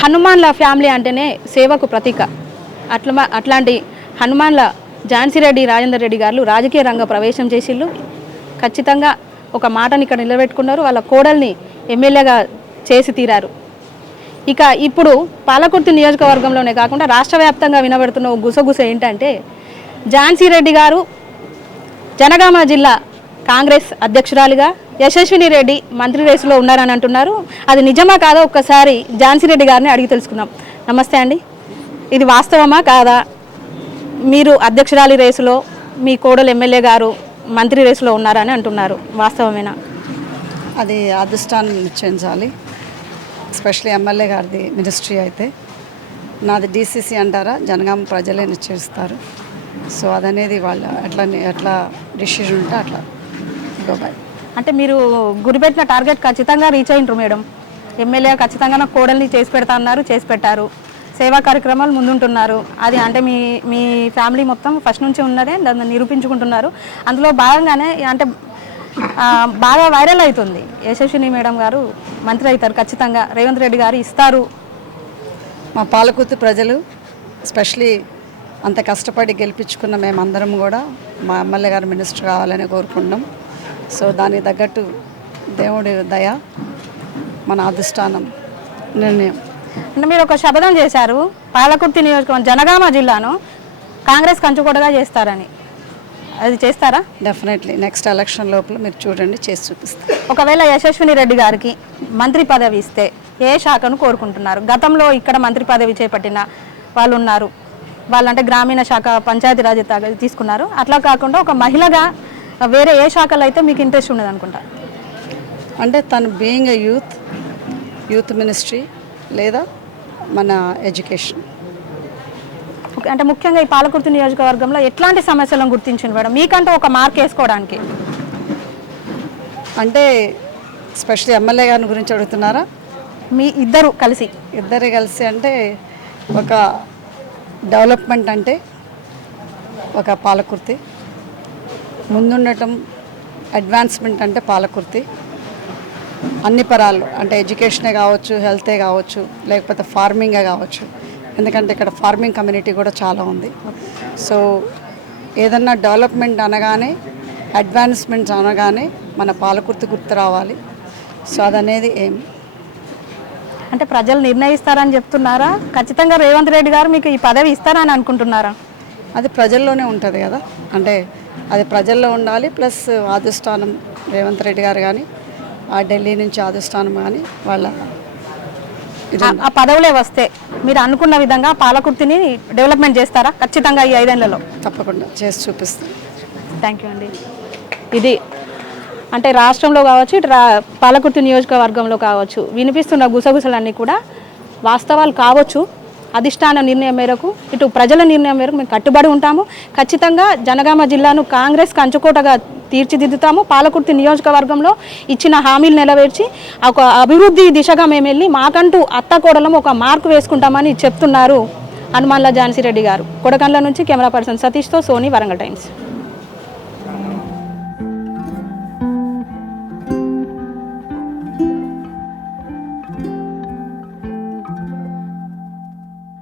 హనుమాన్ల family అంటేనే సేవకు ప్రతీక. అట్లాంటి హనుమాన్ల ఝాన్సీ రెడ్డి రాజేందర్ రెడ్డి గారు రాజకీయ రంగ ప్రవేశం చేసిళ్ళు. ఖచ్చితంగా ఒక మాటని ఇక్కడ నిలబెట్టుకున్నారు. వాళ్ళ కోడల్ని ఎమ్మెల్యేగా చేసి తీరారు. ఇక ఇప్పుడు పాలకుర్తి నియోజకవర్గంలోనే కాకుండా రాష్ట్ర వ్యాప్తంగా వినబడుతున్న గుసగుస ఏంటంటే, ఝాన్సీ రెడ్డి గారు జనగామ జిల్లా కాంగ్రెస్ అధ్యక్షురాలిగా, యశస్విని రెడ్డి మంత్రి రేసులో ఉన్నారని అంటున్నారు. అది నిజమా కాదో ఒక్కసారి ఝాన్సీ రెడ్డి గారిని అడిగి తెలుసుకుందాం. నమస్తే అండి, ఇది వాస్తవమా కాదా? మీరు అధ్యక్షురాలి రేసులో, మీ కోడలు ఎమ్మెల్యే గారు మంత్రి రేసులో ఉన్నారని అంటున్నారు, వాస్తవమేనా? అది అధిష్టానం నిశ్చయించాలి. ఎస్పెషల్లీ ఎమ్మెల్యే గారిది మినిస్ట్రీ అయితే, నాది డీసీసీ అంటారా, జనగామ ప్రజలే నిశ్చయిస్తారు. సో అదనేది వాళ్ళ ఎట్లా డిసిషన్ ఉంటే అట్లా గోబాయ్. అంటే మీరు గురిపెట్టిన టార్గెట్ ఖచ్చితంగా రీచ్ అయ్యిండ్రు మేడం. ఎమ్మెల్యే ఖచ్చితంగా నాకు కోడల్ని చేసి పెడతా అన్నారు, చేసి పెట్టారు. సేవా కార్యక్రమాలు ముందుంటున్నారు. అది అంటే మీ ఫ్యామిలీ మొత్తం ఫస్ట్ నుంచి ఉన్నదే దాన్ని నిరూపించుకుంటున్నారు. అందులో భాగంగానే అంటే బాగా వైరల్ అవుతుంది. యశస్విని మేడం గారు మంత్రి అవుతారు, ఖచ్చితంగా రేవంత్ రెడ్డి గారు ఇస్తారు. మా పాలకుర్తి ప్రజలు ఎస్పెషలీ అంత కష్టపడి గెలిపించుకున్న మేమందరం కూడా మా ఎమ్మెల్యే గారు మినిస్టర్ కావాలని కోరుకుంటున్నాం. సో దానికి తగ్గట్టు దేవుడి దయ, మన అధిష్టానం నిర్ణయం. అంటే మీరు ఒక శపథం చేశారు, పాలకుర్తి నియోజకవర్గం జనగామ జిల్లాను కాంగ్రెస్ కంచుకోటగా చేస్తారని. అది చేస్తారా? డెఫినెట్లీ నెక్స్ట్ ఎలక్షన్ లోపల మీరు చూడండి, చేసి చూపిస్తారు. ఒకవేళ యశస్విని రెడ్డి గారికి మంత్రి పదవి ఇస్తే ఏ శాఖను కోరుకుంటున్నారు? గతంలో ఇక్కడ మంత్రి పదవి చేపట్టిన వాళ్ళు ఉన్నారు, వాళ్ళంటే గ్రామీణ శాఖ, పంచాయతీరాజ్ తీసుకున్నారు. అట్లా కాకుండా ఒక మహిళగా వేరే ఏ శాఖలో అయితే మీకు ఇంట్రెస్ట్ ఉండదు అనుకుంటా? అంటే తను బీయింగ్ ఎ యూత్ మినిస్ట్రీ లేదా మన ఎడ్యుకేషన్. ఓకే, అంటే ముఖ్యంగా ఈ పాలకుర్తి నియోజకవర్గంలో ఎట్లాంటి సమస్యలను గుర్తించింది మేడం మీకంటూ ఒక మార్క్ వేసుకోవడానికి? అంటే స్పెషల్లీ ఎమ్మెల్యే గారిని గురించి అడుగుతున్నారా? మీ ఇద్దరు కలిసి అంటే ఒక డెవలప్మెంట్ అంటే ఒక పాలకుర్తి ముందుండటం, అడ్వాన్స్మెంట్ అంటే పాలకుర్తి అన్ని పరాలు, అంటే ఎడ్యుకేషనే కావచ్చు, హెల్తే కావచ్చు, లేకపోతే ఫార్మింగే కావచ్చు. ఎందుకంటే ఇక్కడ ఫార్మింగ్ కమ్యూనిటీ కూడా చాలా ఉంది. సో ఏదన్నా డెవలప్మెంట్ అనగానే, అడ్వాన్స్మెంట్స్ అనగానే మన పాలకుర్తి గుర్తు రావాలి. సో అదనేది ఏం అంటే ప్రజలు నిర్ణయిస్తారని చెప్తున్నారా? ఖచ్చితంగా రేవంత్ రెడ్డి గారు మీకు ఈ పదవి ఇస్తారని అనుకుంటున్నారా? అది ప్రజల్లోనే ఉంటుంది కదా, అంటే అది ప్రజల్లో ఉండాలి. ప్లస్ అధిష్టానం రేవంత్ రెడ్డి గారు కానీ, ఆ ఢిల్లీ నుంచి అధిష్టానం కానీ వాళ్ళ ఆ పదవులే వస్తే మీరు అనుకున్న విధంగా పాలకుర్తిని డెవలప్మెంట్ చేస్తారా ఖచ్చితంగా ఈ 5 ఏళ్లలో? తప్పకుండా చేసి చూపిస్తాం. థ్యాంక్ యూ అండి. ఇది అంటే రాష్ట్రంలో కావచ్చు, ఇటు పాలకుర్తి నియోజకవర్గంలో కావచ్చు వినిపిస్తున్న గుసగుసలన్నీ కూడా వాస్తవాలు కావచ్చు. అధిష్టాన నిర్ణయం మేరకు, ఇటు ప్రజల నిర్ణయం మేరకు మేము కట్టుబడి ఉంటాము. ఖచ్చితంగా జనగామ జిల్లాను కాంగ్రెస్ కంచుకోటగా తీర్చిదిద్దుతాము. పాలకుర్తి నియోజకవర్గంలో ఇచ్చిన హామీలు నెరవేర్చి ఒక అభివృద్ధి దిశగా మేము వెళ్ళి మాకంటూ అత్తకోడలం ఒక మార్కు వేసుకుంటామని చెప్తున్నారు హనుమాన్ల ఝాన్సీ రెడ్డి గారు. కొడకండ్ల నుంచి కెమెరా పర్సన్ సతీష్తో సోనీ, వరంగల్ టైమ్స్.